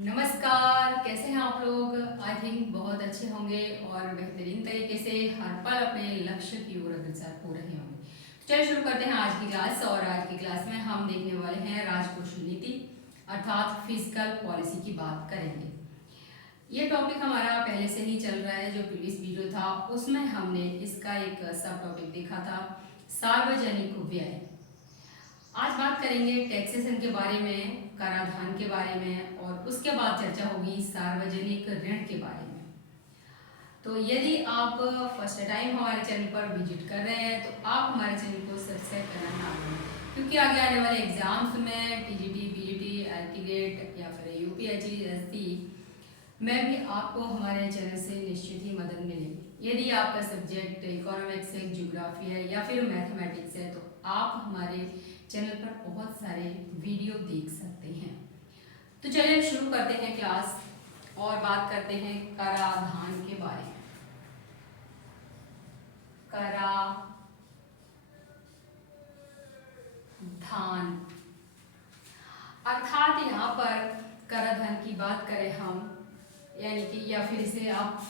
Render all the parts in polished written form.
नमस्कार, कैसे हैं आप लोग। आई थिंक बहुत अच्छे होंगे और बेहतरीन तरीके से हर पल अपने लक्ष्य की ओर अग्रसर हो रहे होंगे। तो चलिए शुरू करते हैं आज की क्लास। और आज की क्लास में हम देखने वाले हैं राजकोषीय नीति अर्थात फिजिकल पॉलिसी की बात करेंगे। ये टॉपिक हमारा पहले से ही चल रहा है। जो प्रीवियस वीडियो था उसमें हमने इसका एक सब टॉपिक देखा था, सार्वजनिक व्यय। आज बात करेंगे टैक्सेशन के बारे में, कराधान के बारे में, और उसके बाद चर्चा होगी सार्वजनिक ऋण के बारे में। तो यदि आप फर्स्ट टाइम हमारे चैनल पर विजिट कर रहे हैं तो आप हमारे चैनल को सब्सक्राइब करना ना भूलें, क्योंकि आगे आने वाले एग्जाम्स में टीजीटी, पीजीटी, एलटीगेट या फिर यूपीएससी में भी आपको हमारे चैनल से निश्चित ही मदद मिलेगी। यदि आपका सब्जेक्ट इकोनॉमिक्स है, ज्योग्राफी है या फिर मैथमेटिक्स है तो आप हमारे चैनल पर बहुत सारे वीडियो देख सकते हैं। तो चलिए शुरू करते हैं क्लास और बात करते हैं कराधान के बारे में। कराधान अर्थात यहाँ पर कराधान की बात करें हम, यानी कि या फिर इसे आप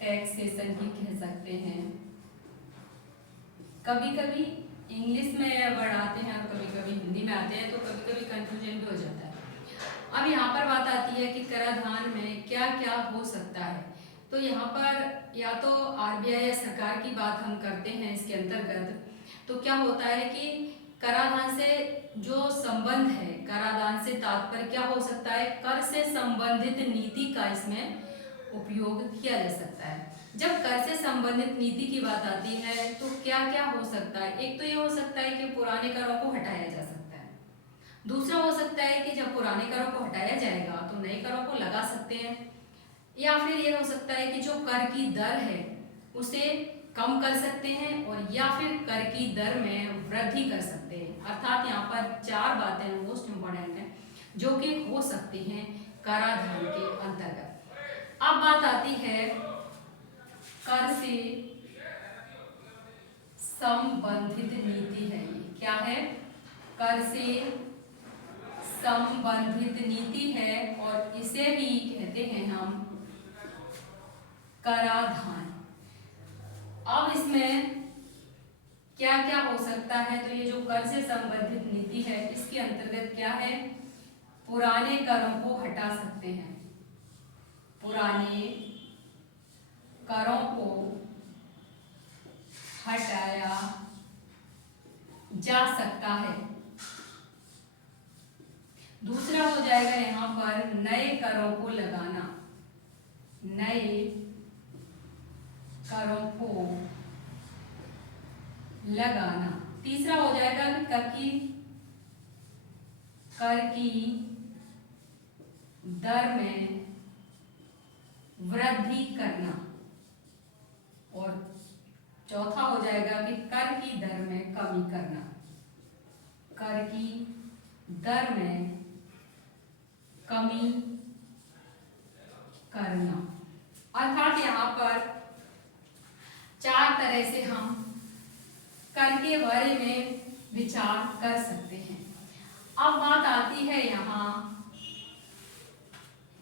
टैक्सेशन भी कह सकते हैं। कभी कभी इंग्लिश में वर्ड आते हैं और कभी कभी हिंदी में आते हैं, तो कभी कभी कंफ्यूजन भी हो जाता है। अब यहाँ पर बात आती है कि कराधान में क्या क्या हो सकता है। तो यहाँ पर या तो आरबीआई या सरकार की बात हम करते हैं इसके अंतर्गत, तो क्या होता है कि कराधान से जो संबंध है, कराधान से तात्पर्य क्या हो सकता है, कर से संबंधित नीति का इसमें उपयोग किया जा सकता है। जब कर से संबंधित नीति की बात आती है तो क्या क्या हो सकता है। एक तो ये हो सकता है कि पुराने करों को हटाया जा सकता है। दूसरा हो सकता है कि जब पुराने करों को हटाया जाएगा तो नए करों को लगा सकते हैं। या फिर ये हो सकता है कि जो कर की दर है उसे कम कर सकते हैं, और या फिर कर की दर में वृद्धि कर सकते हैं। अर्थात यहाँ पर चार बातें मोस्ट इंपॉर्टेंट हैं जो कि हो सकती हैं कराधान के अंतर्गत। अब बात आती है कर से संबंधित नीति है। ये क्या है? कर से संबंधित नीति है और इसे ही कहते हैं हम कराधान। अब इसमें क्या क्या हो सकता है, तो ये जो कर से संबंधित नीति है इसके अंतर्गत क्या है, पुराने करों को हटा सकते हैं। पुराने करों को हटाया जा सकता है। दूसरा हो जाएगा यहाँ पर नए करों को लगाना, नए करों को लगाना। तीसरा हो जाएगा कि कर की दर में वृद्धि करना। और चौथा हो जाएगा कि कर की दर में कमी करना। कर की दर में कमी करना। अर्थात यहाँ पर चार तरह से हम कर के बारे में विचार कर सकते हैं। अब बात आती है यहाँ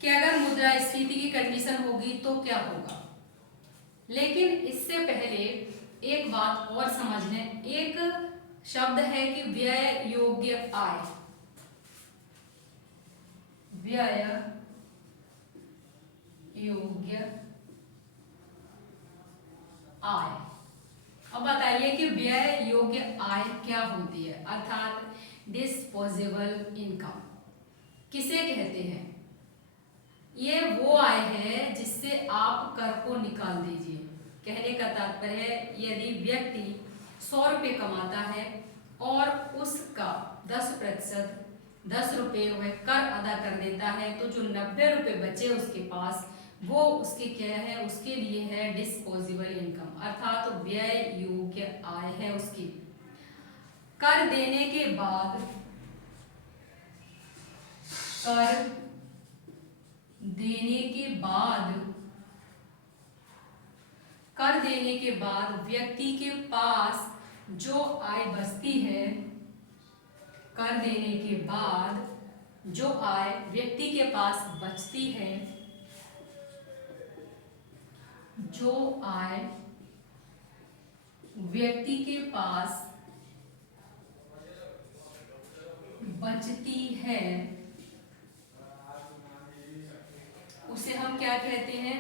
कि अगर मुद्रास्फीति की कंडीशन होगी तो क्या होगा। लेकिन इससे पहले एक बात और समझ लें। एक शब्द है कि व्यय योग्य आय। व्यय योग्य आय। अब बताइए कि व्यय योग्य आय क्या होती है, अर्थात डिस्पोजेबल इनकम किसे कहते हैं। ये वो आय है जिससे आप कर को निकाल दीजिए। कहने का तात्पर्य है यदि व्यक्ति 100 रुपये कमाता है और उसका 10% 10 रुपये वह कर अदा कर देता है, तो जो 90 रुपये बचे उसके पास, वो उसके क्या है, उसके लिए है डिस्पोजेबल इनकम, अर्थात तो व्यय योग्य आय है उसकी। कर देने के बाद, कर देने के बाद, कर देने के बाद व्यक्ति के पास जो आय बचती है, कर देने के बाद जो आय व्यक्ति के पास बचती है, जो आय व्यक्ति के पास बचती है, उसे हम क्या कहते हैं?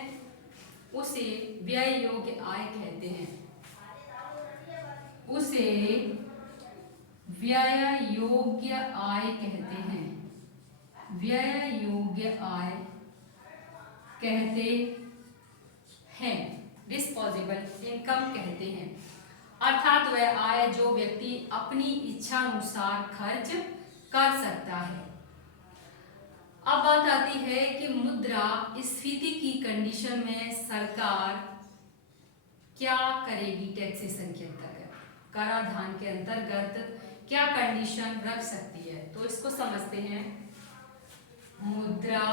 उसे व्यय योग्य आय कहते हैं। उसे व्यय योग्य आय कहते हैं। व्यय योग्य आय कहते हैं, डिस्पोजेबल इनकम कहते हैं। अर्थात वह आय जो व्यक्ति अपनी इच्छा अनुसार खर्च कर सकता है। अब बात आती है कि मुद्रास्फीति की कंडीशन में सरकार क्या करेगी टैक्सेशन के अंतर्गत, कराधान के अंतर्गत क्या कंडीशन रख सकती है। तो इसको समझते हैं। मुद्रा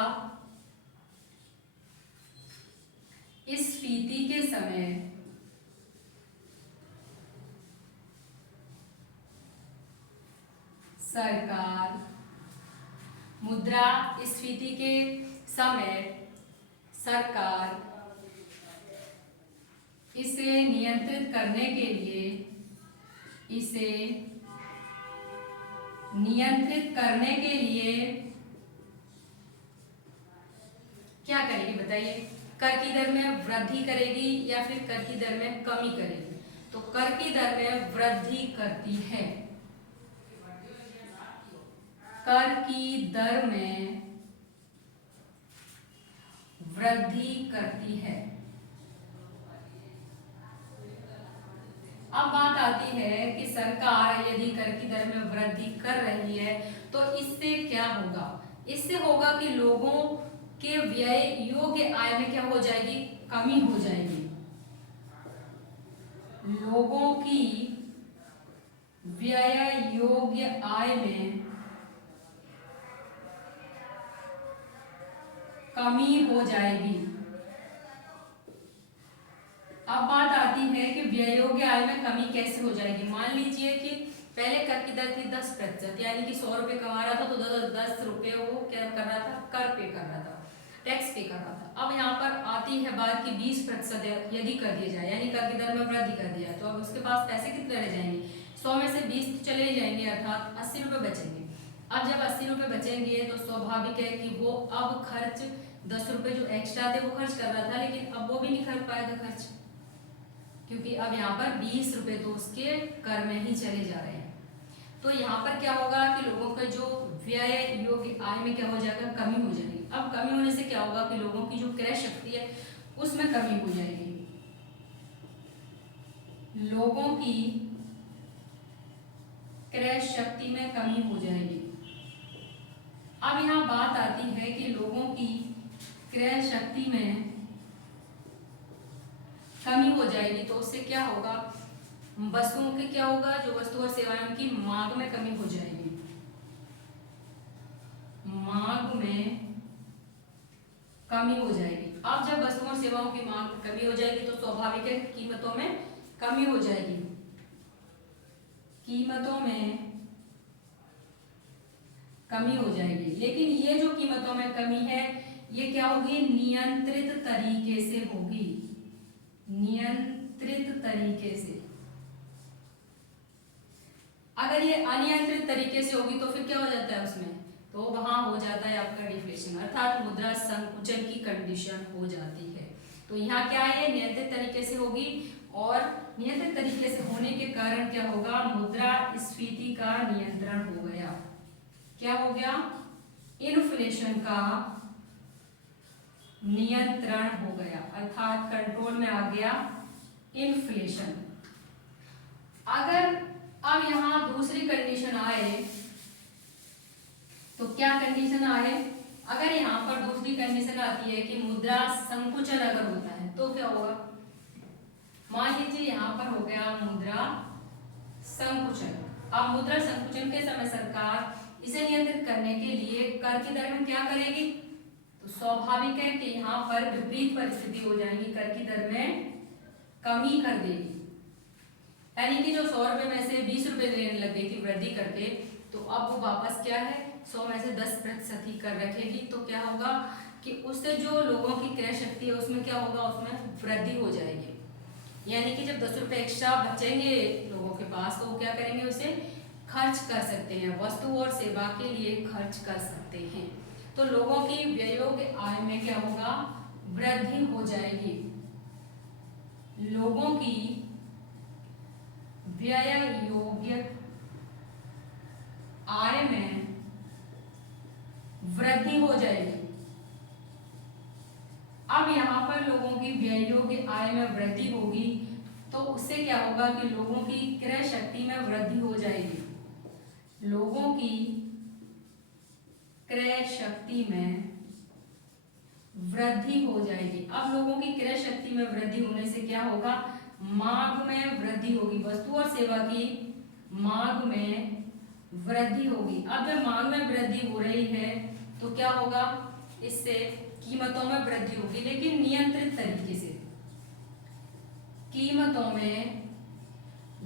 स्फीति के समय सरकार मुद्रास्फीति के समय सरकार इसे नियंत्रित करने के लिए क्या करेगी बताइए? कर की दर में वृद्धि करेगी या फिर कर की दर में कमी करेगी? तो कर की दर में वृद्धि करती है। कर की दर में वृद्धि करती है। अब बात आती है कि सरकार यदि कर की दर में वृद्धि कर रही है तो इससे क्या होगा? इससे होगा कि लोगों के व्यय योग्य आय में क्या हो जाएगी? कमी हो जाएगी। लोगों की व्यय योग्य आय में कमी हो जाएगी। अब बात आती है कि व्यय योग्य आय में कमी कैसे हो जाएगी। मान लीजिए कि पहले कर की दर थी 10%, यानी कि 100 रुपए कमा रहा था तो 10 रुपए वो क्या कर रहा था? कर पे कर रहा था, टैक्स पे कर रहा था। अब यहाँ पर आती है बात कि 20% यदि कर दिया जाए, यानी कर की दर में वृद्धि कर दिया, तो अब उसके पास पैसे कितने रह जाएंगे? 100 में से 20 तो चले ही जाएंगे, अर्थात 80 रुपए बचेंगे। अब जब 80 रुपए बचेंगे तो स्वाभाविक है कि वो अब खर्च 10 रुपए जो एक्स्ट्रा थे वो खर्च कर रहा था, लेकिन अब वो भी नहीं कर पाएगा खर्च, क्योंकि अब यहाँ पर 20 रुपए तो उसके कर में ही चले जा रहे हैं। तो यहाँ पर क्या होगा कि लोगों का जो व्यय योग्य आय में क्या हो जाएगा? कमी हो जाएगी। अब कमी होने से क्या होगा कि लोगों की जो क्रय शक्ति है उसमें कमी हो जाएगी। लोगों की क्रय शक्ति में कमी हो जाएगी। अब यहाँ बात आती है कि लोगों की क्रय शक्ति में कमी हो जाएगी तो उससे क्या होगा? वस्तुओं के क्या होगा? जो वस्तु और सेवाएं की मांग में कमी हो जाएगी। मांग में कमी हो जाएगी। अब जब वस्तुओं और सेवाओं की मांग में कमी हो जाएगी तो स्वाभाविक है कीमतों में कमी हो जाएगी। कीमतों में कमी हो जाएगी, लेकिन ये जो कीमतों में कमी है ये क्या होगी? नियंत्रित तरीके से होगी। नियंत्रित तरीके से। अगर ये अनियंत्रित तरीके से होगी तो फिर क्या हो जाता है उसमें? तो वहां हो जाता है आपका डिफ्लेशन, अर्थात मुद्रा संकुचन की कंडीशन हो जाती है। तो यहाँ क्या है? नियंत्रित तरीके से होगी, और नियंत्रित तरीके से होने के कारण क्या होगा? मुद्रास्फीति का नियंत्रण हो गया। क्या हो गया? इन्फ्लेशन का नियंत्रण हो गया, अर्थात कंट्रोल में आ गया इन्फ्लेशन। अगर अब यहाँ दूसरी कंडीशन आए तो क्या कंडीशन आए? अगर यहाँ पर दूसरी कंडीशन आती है कि मुद्रा संकुचन अगर होता है तो क्या होगा? मान लीजिए यहाँ पर हो गया मुद्रा संकुचन। अब मुद्रा संकुचन के समय सरकार इसे नियंत्रित करने के लिए कर की दर में क्या करेगी? तो स्वाभाविक है कि यहाँ पर विपरीत परिस्थिति हो जाएगी, कर की दर में कमी कर देगी। यानी कि जो 100 रुपए में से 20 रुपए देने लग गई थी वृद्धि करके, तो अब वो वापस क्या है 100 में से 10% ही कर रखेगी, तो क्या होगा कि उससे जो लोगों की क्रय शक्ति है उसमें क्या होगा, उसमें वृद्धि हो जाएगी। यानी कि जब 10 रुपये एक्स्ट्रा बचेंगे लोगों के पास तो वो क्या करेंगे, उसे खर्च कर सकते हैं, वस्तु और सेवा के लिए खर्च कर सकते हैं। तो लोगों की व्ययोग्य आय में क्या होगा, वृद्धि हो जाएगी। लोगों की व्यय योग्य आय में वृद्धि हो जाएगी। अब यहाँ पर लोगों की व्यय योग्य आय में वृद्धि होगी तो उससे क्या होगा कि लोगों की क्रय शक्ति में वृद्धि हो जाएगी। लोगों की क्रय शक्ति में वृद्धि हो जाएगी। अब लोगों की क्रय शक्ति में वृद्धि होने से क्या होगा, मांग में वृद्धि होगी, वस्तु और सेवा की मांग में वृद्धि होगी। अब जब मांग में वृद्धि हो रही है तो क्या होगा, इससे कीमतों में वृद्धि होगी, लेकिन नियंत्रित तरीके से कीमतों में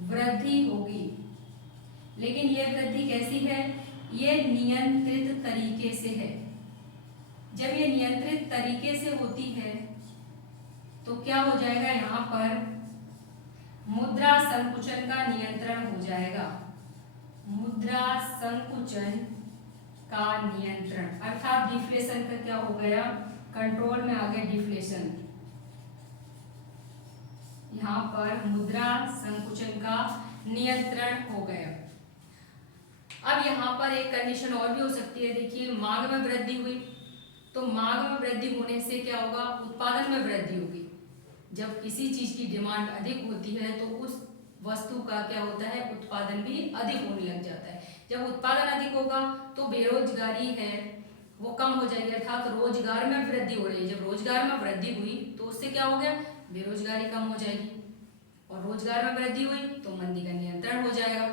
वृद्धि होगी। लेकिन यह वृद्धि कैसी है, ये नियंत्रित तरीके से है। जब ये नियंत्रित तरीके से होती है तो क्या हो जाएगा, यहाँ पर मुद्रा संकुचन का नियंत्रण हो जाएगा। मुद्रा संकुचन का नियंत्रण अर्थात डिफ्लेशन का क्या हो गया, कंट्रोल में आ गया डिफ्लेशन। यहाँ पर मुद्रा संकुचन का नियंत्रण हो गया। अब यहाँ पर एक कंडीशन और भी हो सकती है, देखिए मांग में वृद्धि हुई तो मांग में वृद्धि होने से क्या होगा, उत्पादन में वृद्धि होगी। जब किसी चीज की डिमांड अधिक होती है तो उस वस्तु का क्या होता है, उत्पादन भी अधिक होने लग जाता है। जब उत्पादन अधिक होगा तो बेरोजगारी है वो कम हो जाएगी, अर्थात तो रोजगार में वृद्धि हो रही है। जब रोजगार में वृद्धि हुई तो उससे क्या हो गया, बेरोजगारी कम हो जाएगी, और रोजगार में वृद्धि हुई तो मंदी का नियंत्रण हो जाएगा।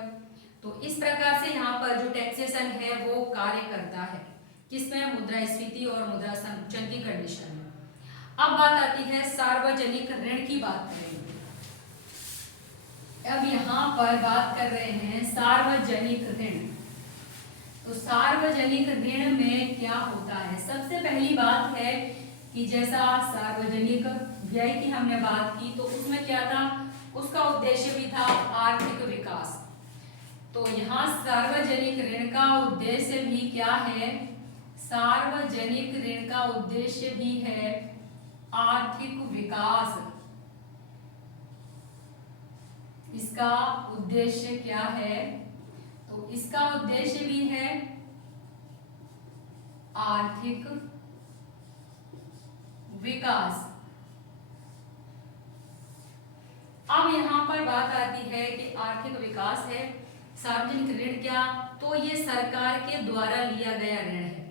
तो इस प्रकार से यहाँ पर जो टैक्सेशन है वो कार्य करता है, किसमें, मुद्रास्फीति और मुद्रा संकुचन की कंडीशन में। अब बात आती है सार्वजनिक ऋण की बात करेंगे। अब यहाँ पर बात कर रहे हैं सार्वजनिक ऋण। तो सार्वजनिक ऋण में क्या होता है, सबसे पहली बात है कि जैसा सार्वजनिक व्यय की हमने बात की तो उसमें क्या था, उसका उद्देश्य भी था आर्थिक विकास। तो यहाँ सार्वजनिक ऋण का उद्देश्य भी क्या है, सार्वजनिक ऋण का उद्देश्य भी है आर्थिक विकास। इसका उद्देश्य क्या है, तो इसका उद्देश्य भी है आर्थिक विकास। अब यहाँ पर बात आती है कि आर्थिक विकास है, सार्वजनिक ऋण क्या, तो ये सरकार के द्वारा लिया गया ऋण है।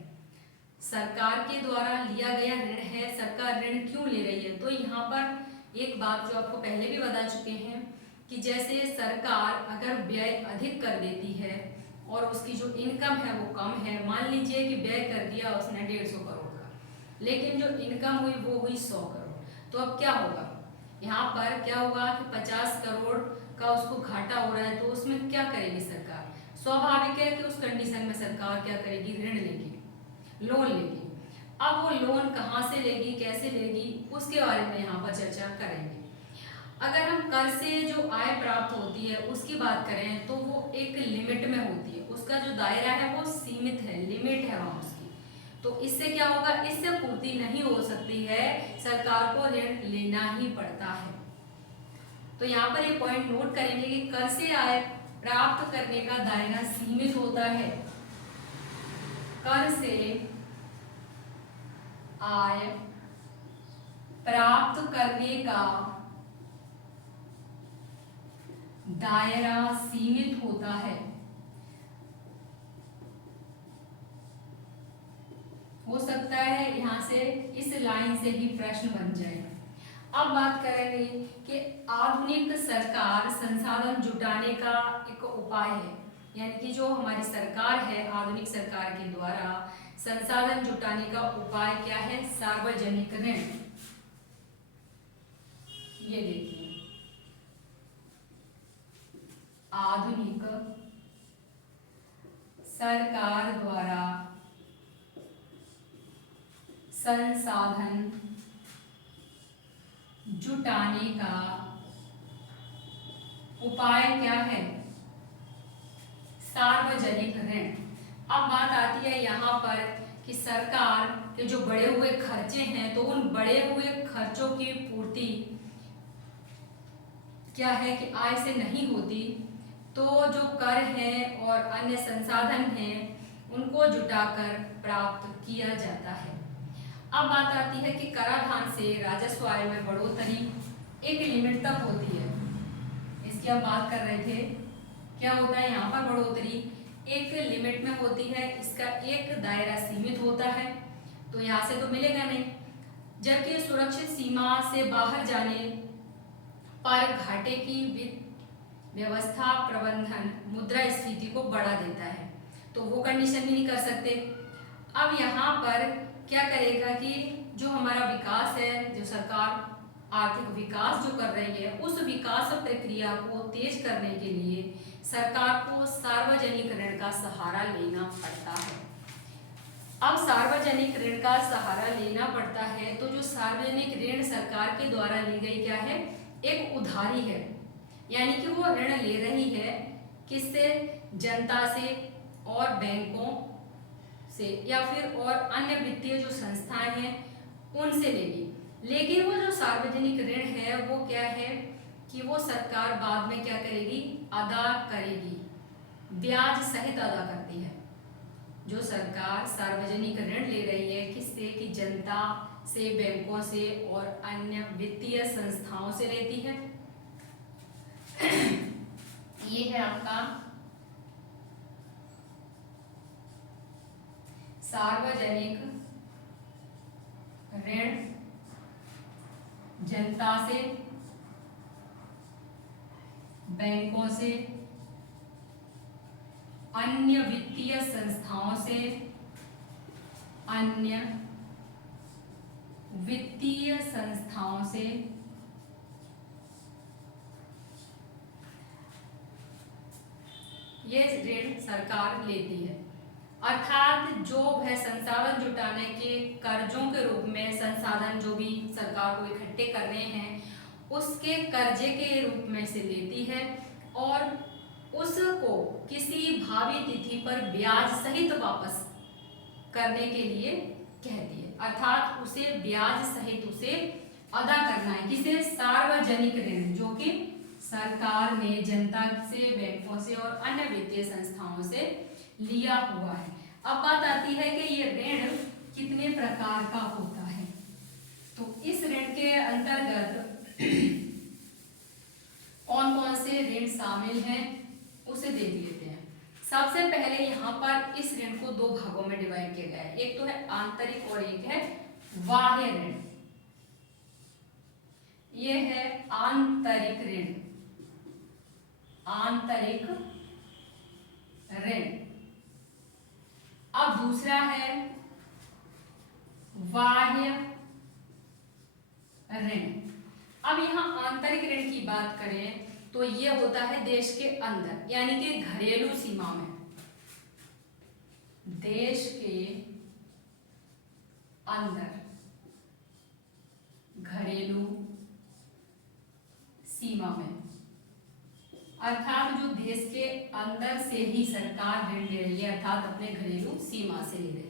सरकार के द्वारा लिया गया ऋण है। सरकार ऋण क्यों ले रही है, तो यहाँ पर एक बात जो आपको पहले भी बता चुके हैं कि जैसे सरकार अगर व्यय अधिक कर देती है और उसकी जो इनकम है वो कम है, मान लीजिए कि व्यय कर दिया उसने 150 करोड़ का, लेकिन जो इनकम हुई वो हुई 100 करोड़, तो अब क्या होगा, यहाँ पर क्या होगा कि 50 करोड़ का उसको घाटा हो रहा है, तो उसमें क्या करेगी सरकार, स्वाभाविक है कि उस कंडीशन में सरकार क्या करेगी, ऋण लेगी, लोन लेगी। अब वो लोन कहाँ से लेगी, कैसे लेगी, उसके बारे में यहाँ पर चर्चा करेंगे। अगर हम कर से जो आय प्राप्त होती है उसकी बात करें तो वो एक लिमिट में होती है, उसका जो दायरा है वो सीमित है, लिमिट है वहाँ उसकी। तो इससे क्या होगा, इससे पूर्ति नहीं हो सकती है, सरकार को ऋण लेना ही पड़ता है। तो यहाँ पर ये पॉइंट नोट करेंगे कि कर से आय प्राप्त करने का दायरा सीमित होता है। कर से आय प्राप्त करने का दायरा सीमित होता है। हो सकता है यहाँ से इस लाइन से ही प्रश्न बन जाए। अब बात करेंगे कि आधुनिक सरकार संसाधन जुटाने का एक उपाय है, यानी कि जो हमारी सरकार है, आधुनिक सरकार के द्वारा संसाधन जुटाने का उपाय क्या है, सार्वजनिक ऋण। ये देखिए, आधुनिक सरकार द्वारा संसाधन जुटाने का उपाय क्या है? सार्वजनिक ऋण। अब बात आती है यहाँ पर कि सरकार के जो बढ़े हुए खर्चे हैं, तो उन बढ़े हुए खर्चों की पूर्ति क्या है कि आय से नहीं होती, तो जो कर हैं और अन्य संसाधन हैं उनको जुटाकर प्राप्त किया जाता है। अब बात आती है कि कराधान से राजस्व आय में बढ़ोतरी एक लिमिट तक होती है। इसकी हम बात कर रहे थे। क्या होता है यहाँ पर? बढ़ोतरी एक लिमिट में होती है, इसका एक दायरा सीमित होता है, तो यहाँ से तो मिलेगा नहीं। जबकि सुरक्षित सीमा से बाहर जाने पर घाटे की वित्त व्यवस्था प्रबंधन मुद्रास्फीति को बढ़ा देता है, तो वो कंडीशन भी नहीं कर सकते। अब यहाँ पर क्या करेगा कि जो हमारा विकास है, जो सरकार आर्थिक विकास जो कर रही है, उस विकास प्रक्रिया को तेज करने के लिए सरकार को सार्वजनिक ऋण का सहारा लेना पड़ता है। अब सार्वजनिक ऋण का सहारा लेना पड़ता है, तो जो सार्वजनिक ऋण सरकार के द्वारा ली गई क्या है? एक उधारी है, यानी कि वो ऋण ले रही है किससे? जनता से और बैंकों से या फिर और अन्य वित्तीय जो संस्थाएं हैं उनसे लेगी। लेकिन वो जो सार्वजनिक ऋण है वो क्या है कि वो सरकार बाद में क्या करेगी? अदा करेगी, ब्याज सहित अदा करती है। जो सरकार सार्वजनिक ऋण ले रही है किससे? कि जनता से, बैंकों से और अन्य वित्तीय संस्थाओं से लेती है। ये है आपका सार्वजनिक ऋण जनता से, बैंकों से, अन्य वित्तीय संस्थाओं से, अन्य वित्तीय संस्थाओं से ये ऋण सरकार लेती है। अर्थात जो वह संसाधन जुटाने के कर्जों के रूप में संसाधन जो भी सरकार को इकट्ठे करने हैं उसके कर्जे के रूप में से लेती है और उसको किसी भावी तिथि पर ब्याज सहित वापस करने के लिए कहती है। अर्थात उसे ब्याज सहित उसे अदा करना है। किसे? सार्वजनिक ऋण जो कि सरकार ने जनता से, बैंकों से और अन्य वित्तीय संस्थाओं से लिया हुआ है। अब बात आती है कि ये ऋण कितने प्रकार का होता है। तो इस ऋण के अंतर्गत कौन कौन से ऋण शामिल हैं उसे देख लेते हैं। सबसे पहले यहाँ पर इस ऋण को दो भागों में डिवाइड किया गया है। एक तो है आंतरिक और एक है बाह्य ऋण। ये है आंतरिक ऋण, आंतरिक ऋण। अब दूसरा है बाह्य ऋण। अब यहाँ आंतरिक ऋण की बात करें तो ये होता है देश के अंदर, यानी कि घरेलू सीमा में, देश के अंदर घरेलू सीमा में, अर्थात जो देश के अंदर से ही सरकार ऋण ले रही है, अर्थात अपने घरेलू सीमा से ले रही है।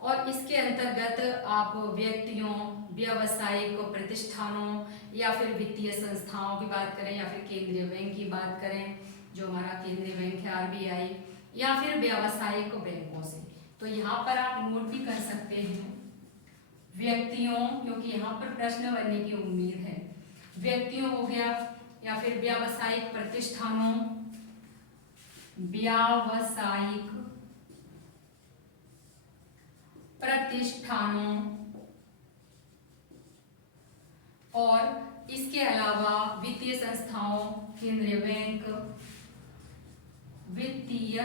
और इसके अंतर्गत आप व्यक्तियों, व्यावसायिक प्रतिष्ठानों या फिर वित्तीय संस्थाओं की बात करें या फिर केंद्रीय बैंक की बात करें, जो हमारा केंद्रीय बैंक है RBI, या फिर व्यावसायिक बैंकों से। तो यहाँ पर आप नोट भी कर सकते हैं व्यक्तियों, क्योंकि यहाँ पर प्रश्न बनने की उम्मीद है। व्यक्तियों हो गया या फिर व्यावसायिक प्रतिष्ठानों, व्यावसायिक प्रतिष्ठानों, और इसके अलावा वित्तीय संस्थाओं, केंद्रीय बैंक, वित्तीय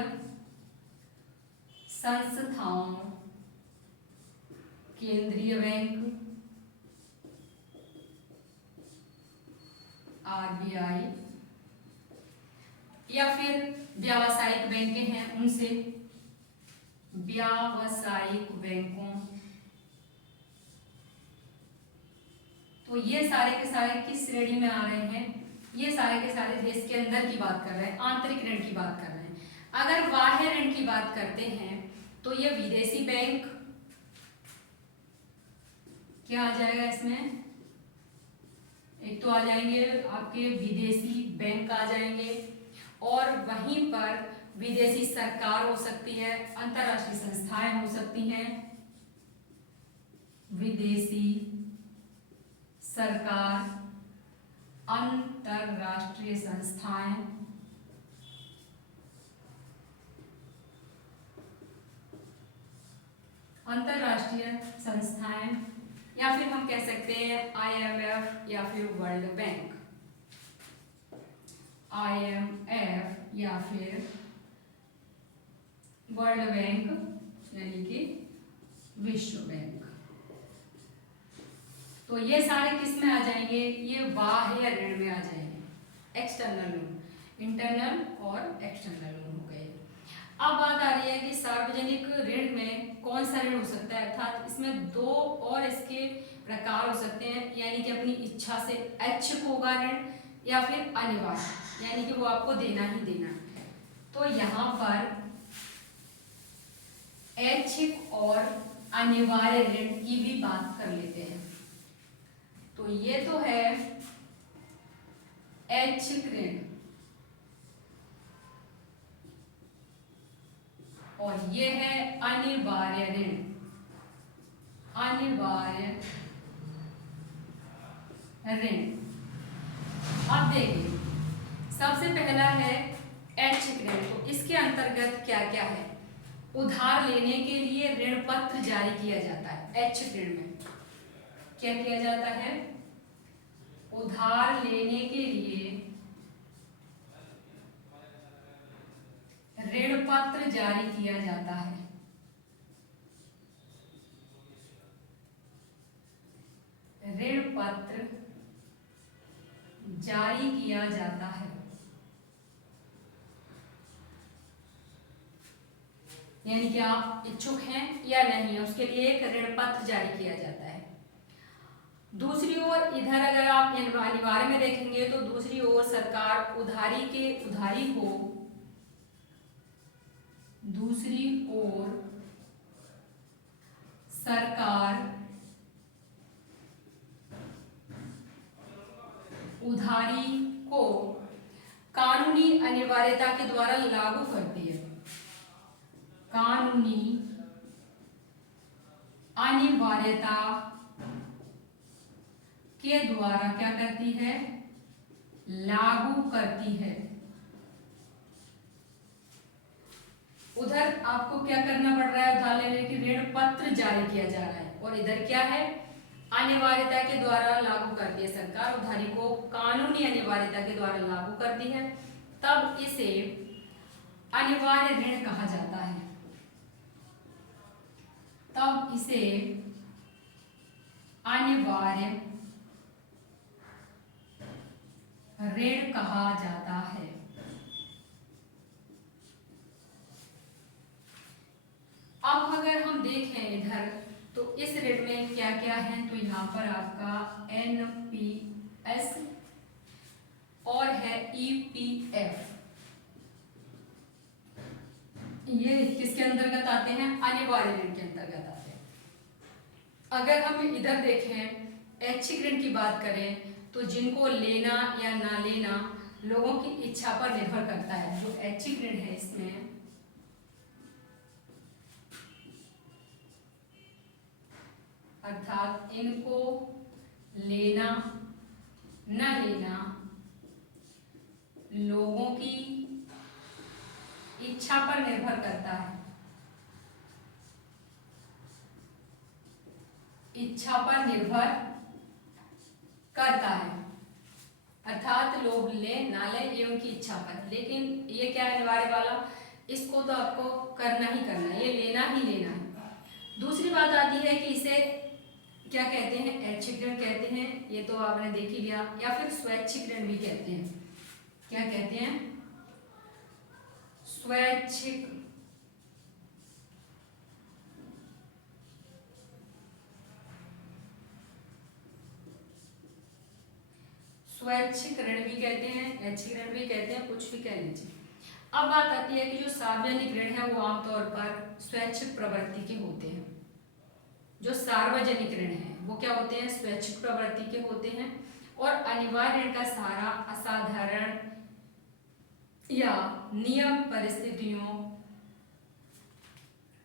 संस्थाओं, केंद्रीय बैंक, RBI, या फिर व्यावसायिक बैंकें हैं उनसे, व्यावसायिक बैंकों। तो ये सारे के सारे किस श्रेणी में आ रहे हैं? ये सारे के सारे देश के अंदर की बात कर रहे हैं, आंतरिक ऋण की बात कर रहे हैं। अगर बाह्य ऋण की बात करते हैं तो ये विदेशी बैंक क्या आ जाएगा इसमें? एक तो आ जाएंगे आपके विदेशी बैंक आ जाएंगे, और वहीं पर विदेशी सरकार हो सकती है, अंतरराष्ट्रीय संस्थाएं हो सकती हैं, विदेशी सरकार, अंतरराष्ट्रीय संस्थाएं, अंतरराष्ट्रीय संस्थाएं, या फिर हम कह सकते हैं IMF या फिर वर्ल्ड बैंक, IMF या फिर वर्ल्ड बैंक यानी कि विश्व बैंक। तो ये सारे किस में आ जाएंगे? ये बाह्य ऋण में आ जाएंगे, एक्सटर्नल लोन, इंटरनल और एक्सटर्नल लोन हो गए। अब बात आ रही है कि सार्वजनिक ऋण में कौन सा ऋण हो सकता है, अर्थात इसमें दो और इसके प्रकार हो सकते हैं, यानी कि अपनी इच्छा से ऐच्छिक होगा ऋण, या फिर अनिवार्य यानी कि वो आपको देना ही देना है। तो यहाँ पर ऐच्छिक और अनिवार्य ऋण की भी बात कर लेते हैं। तो ये तो है ऐच्छिक ऋण, और ये है अनिवार्य ऋण, अनिवार्य ऋण। अब देखिए सबसे पहला है ऐच्छिक ऋण। तो इसके अंतर्गत क्या क्या है? उधार लेने के लिए ऋण पत्र जारी किया जाता है। ऐच्छिक ऋण में क्या किया जाता है? उधार लेने के लिए ऋण पत्र जारी किया जाता है। ऋण पत्र जारी किया जाता है, यानी कि आप इच्छुक हैं या नहीं है उसके लिए एक ऋण पत्र जारी किया जाता है। दूसरी ओर इधर अगर आप अनिवार्य में देखेंगे तो दूसरी ओर सरकार उधारी को दूसरी ओर सरकार उधारी को कानूनी अनिवार्यता के द्वारा लागू करती है। कानूनी अनिवार्यता के द्वारा क्या करती है? लागू करती है। उधर आपको क्या करना पड़ रहा है? उधार लेने के ऋण पत्र जारी किया जा रहा है, और इधर क्या है? अनिवार्यता के द्वारा लागू करती है सरकार, उधारी को कानूनी अनिवार्यता के द्वारा लागू करती है, तब इसे अनिवार्य ऋण कहा जाता है। तब इसे अनिवार्य ऋण कहा जाता है। अब अगर हम देखें इधर तो इस ऋण में क्या क्या है? तो यहाँ पर आपका NPS और है EPF, ये किसके अंतर्गत आते हैं? अनिवार्य ऋण के अंतर्गत आते हैं। अगर हम इधर देखें ऐच्छिक ऋण की बात करें तो जिनको लेना या ना लेना लोगों की इच्छा पर निर्भर करता है। जो ऐच्छिक ऋण है इसमें अर्थात इनको लेना न लेना लोगों की इच्छा पर निर्भर करता है। इच्छा पर निर्भर करता है, अर्थात लोग ले ना ले ये उनकी इच्छा पर। लेकिन ये क्या है अनिवार्य वाला, इसको तो आपको करना ही करना है, ये लेना ही लेना है। दूसरी बात आती है कि इसे क्या कहते हैं? ऐच्छिक ऋण कहते हैं, ये तो आपने देख ही लिया, या फिर स्वैच्छिक ऋण भी कहते हैं। क्या कहते हैं? स्वैच्छिक स्वैच्छिक ऋण भी कहते हैं, ऐच्छिक ऋण भी कहते हैं, कुछ भी कह लीजिए। अब बात आती है कि जो सार्वजनिक ऋण है वो आमतौर पर स्वैच्छिक प्रवृत्ति के होते हैं। जो सार्वजनिक ऋण है वो क्या होते हैं, स्वैच्छिक प्रवृत्ति के होते हैं और अनिवार्य ऋण का सहारा असाधारण या नियम परिस्थितियों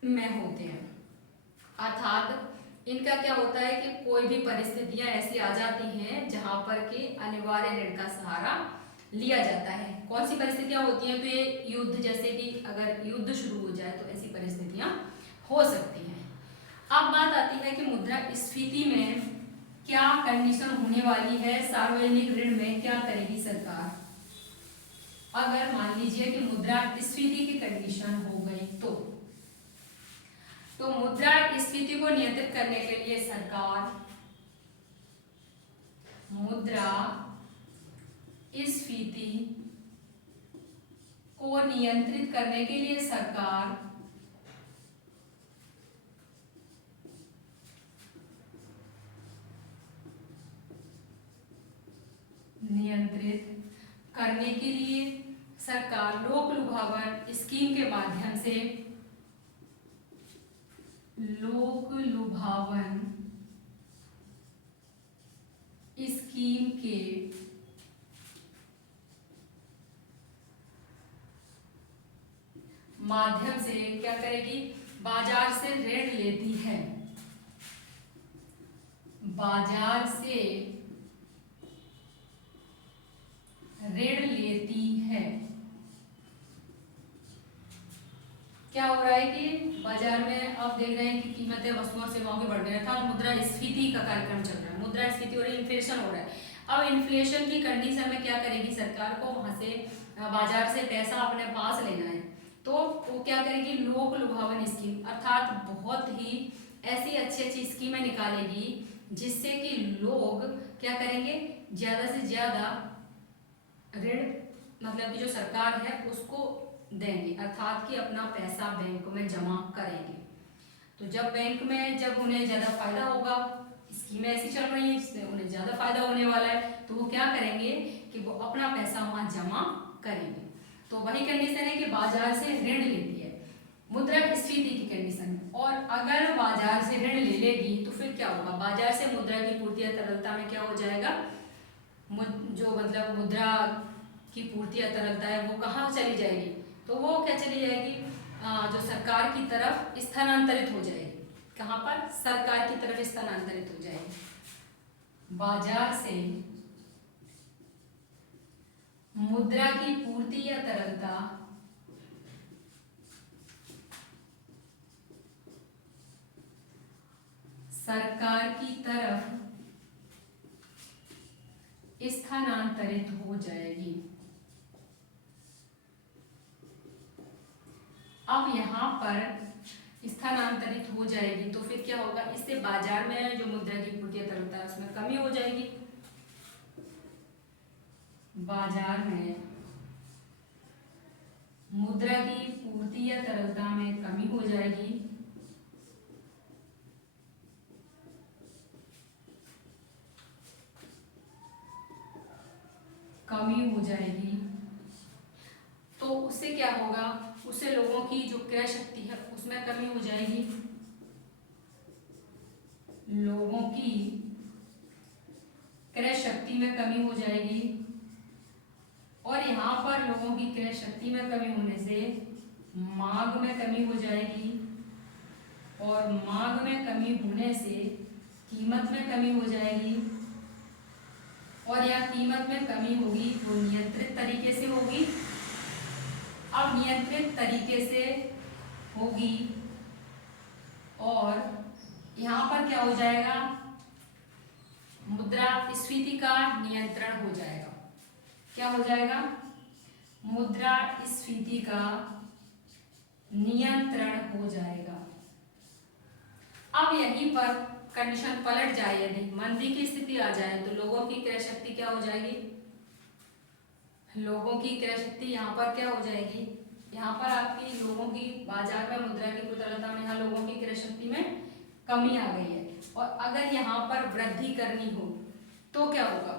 में होते हैं। अर्थात इनका क्या होता है कि कोई भी परिस्थितियां ऐसी आ जाती हैं जहां पर कि अनिवार्य ऋण का सहारा लिया जाता है। कौन सी परिस्थितियां होती हैं, तो ये युद्ध, जैसे कि अगर युद्ध शुरू हो जाए तो ऐसी परिस्थितियां हो सकती हैं। अब बात आती है कि मुद्रास्फीति में क्या कंडीशन होने वाली है, सार्वजनिक ऋण में क्या करेगी सरकार। अगर मान लीजिए कि मुद्रास्फीति की कंडीशन हो गई तो मुद्रास्फीति को नियंत्रित करने के लिए सरकार मुद्रास्फीति को नियंत्रित करने के लिए सरकार लोक लुभावन स्कीम के माध्यम से लोक लुभावन स्कीम के माध्यम से क्या करेगी, बाजार से ऋण लेती है, बाजार से ऋण लेती है। क्या हो रहा है कि बाजार में अब देख रहे हैं कि कीमतें वस्तुओं और सेवाओं की बढ़ रही है, अर्थात मुद्रास्फीति का कार्यक्रम चल रहा है, मुद्रास्फीति हो रही है, इन्फ्लेशन हो रहा है। अब इन्फ्लेशन की कंडीशन में क्या करेगी सरकार को, वहां से बाजार से पैसा अपने पास लेना है, तो वो क्या करेगी, लोक लुभावन स्कीम, अर्थात बहुत ही ऐसी अच्छी अच्छी स्कीमें निकालेगी जिससे कि लोग क्या करेंगे, ज्यादा से ज्यादा ऋण, मतलब कि जो सरकार है उसको देंगे, अर्थात कि अपना पैसा बैंक में जमा करेंगे। तो जब बैंक में जब उन्हें ज्यादा फायदा होगा, स्कीमें ऐसी चल रही हैं जिससे उन्हें ज्यादा फायदा होने वाला है, तो वो क्या करेंगे कि वो अपना पैसा वहां जमा करेंगे। तो वही कंडीशन है कि बाजार से ऋण लेती है, मुद्रास्फीति की कंडीशन में। और अगर बाजार से ऋण ले लेगी तो फिर क्या होगा, बाजार से मुद्रा की पूर्ति या तरलता में क्या हो जाएगा, जो मतलब मुद्रा की पूर्ति या तरलता है वो कहाँ चली जाएगी, तो वो क्या चली जाएगी, जो सरकार की तरफ स्थानांतरित हो जाएगी। कहाँ पर, सरकार की तरफ स्थानांतरित हो जाएगी। बाजार से मुद्रा की पूर्ति या तरलता सरकार की तरफ स्थानांतरित हो जाएगी। अब यहाँ पर स्थानांतरित हो जाएगी तो फिर क्या होगा, इससे बाजार में जो मुद्रा की पूर्ति या तरलता है उसमें कमी हो जाएगी, बाजार में मुद्रा की पूर्ति या तरलता में कमी हो जाएगी। कमी हो जाएगी तो उससे क्या होगा, उससे लोगों की जो क्रय शक्ति है उसमें कमी हो जाएगी, लोगों की क्रय शक्ति में कमी हो जाएगी। और यहाँ पर लोगों की क्रय शक्ति में कमी होने से मांग में कमी हो जाएगी, और मांग में कमी होने से कीमत में कमी हो जाएगी, और यहाँ कीमत में कमी होगी वो नियंत्रित तरीके से होगी। अब नियंत्रित तरीके से होगी और यहाँ पर क्या हो जाएगा, मुद्रास्फीति का नियंत्रण हो जाएगा। क्या हो जाएगा, मुद्रास्फीति का नियंत्रण हो जाएगा। अब यहीं पर कंडीशन पलट जाए, यदि मंदी की स्थिति आ जाए तो लोगों की क्रय शक्ति क्या हो जाएगी, लोगों की क्रय शक्ति यहाँ पर क्या हो जाएगी, यहाँ पर आपकी लोगों की बाजार में मुद्रा की तरलता में, यहाँ लोगों की क्रय शक्ति में कमी आ गई है। और अगर यहाँ पर वृद्धि करनी हो तो क्या होगा,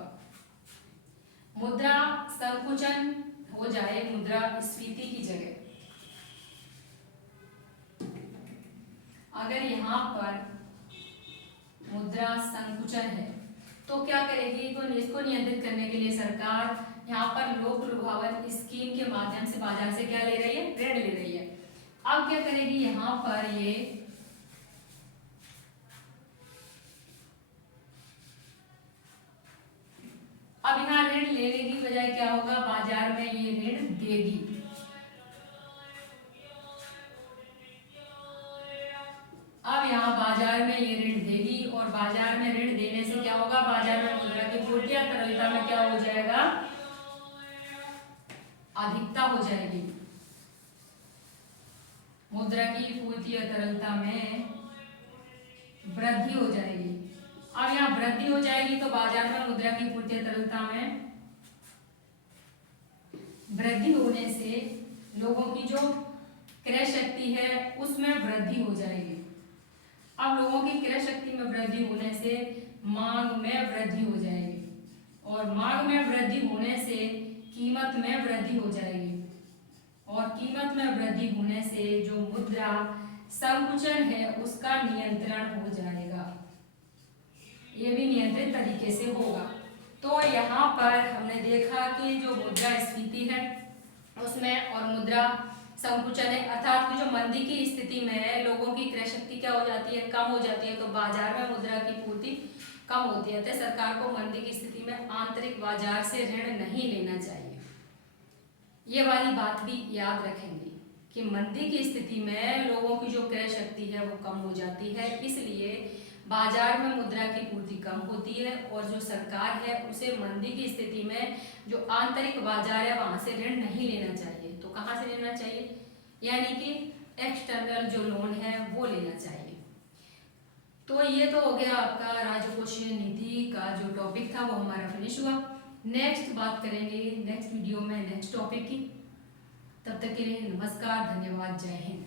मुद्रा संकुचन हो जाए मुद्रास्फीति की जगह। अगर यहाँ पर मुद्रा संकुचन है तो क्या करेगी, तो इसको नियंत्रित करने के लिए सरकार यहाँ पर लोक लुभावन स्कीम के माध्यम से बाजार से क्या ले रही है, ऋण ले रही है। अब क्या करेगी, यहाँ पर ये अब यहाँ ऋण लेने की बजाय क्या होगा, बाजार में ये ऋण देगी। अब यहाँ बाजार में ये ऋण देगी और बाजार में ऋण देने से क्या होगा, बाजार में मुद्रा की पूर्ति या तरलता में क्या हो जाएगा, अधिकता हो जाएगी। मुद्रा की पूर्ति या तरलता में वृद्धि हो जाएगी। अब यहाँ वृद्धि हो जाएगी तो बाजार में मुद्रा की पूर्ति या तरलता में वृद्धि होने से लोगों की जो क्रय शक्ति है उसमें वृद्धि हो जाएगी। अब लोगों की क्रय शक्ति में वृद्धि होने से मांग में वृद्धि हो जाएगी और मांग में वृद्धि होने से कीमत में वृद्धि हो जाएगी और कीमत में वृद्धि होने से जो मुद्रा संकुचन है उसका नियंत्रण हो जाएगा, ये भी नियंत्रित तरीके से होगा। तो यहाँ पर हमने देखा कि जो मुद्रास्फीति है उसमें और मुद्रा संकुचन है, अर्थात जो मंदी की स्थिति में है लोगों की क्रय शक्ति क्या हो जाती है, कम हो जाती है, तो बाजार में मुद्रा की पूर्ति कम होती है। तो सरकार को मंदी की स्थिति में आंतरिक बाजार से ऋण नहीं लेना चाहिए। ये वाली बात भी याद रखेंगे कि मंदी की स्थिति में लोगों की जो क्रय शक्ति है वो कम हो जाती है, इसलिए बाजार में मुद्रा की पूर्ति कम होती है और जो सरकार है उसे मंदी की स्थिति में जो आंतरिक बाजार है वहां से ऋण नहीं लेना चाहिए। तो कहाँ से लेना चाहिए, यानी कि एक्सटर्नल जो लोन है वो लेना चाहिए। तो ये तो हो गया आपका राजकोषीय नीति का जो टॉपिक था वो हमारा फिनिश हुआ। नेक्स्ट बात करेंगे नेक्स्ट वीडियो में नेक्स्ट टॉपिक की। तब तक के लिए नमस्कार, धन्यवाद, जय हिंद।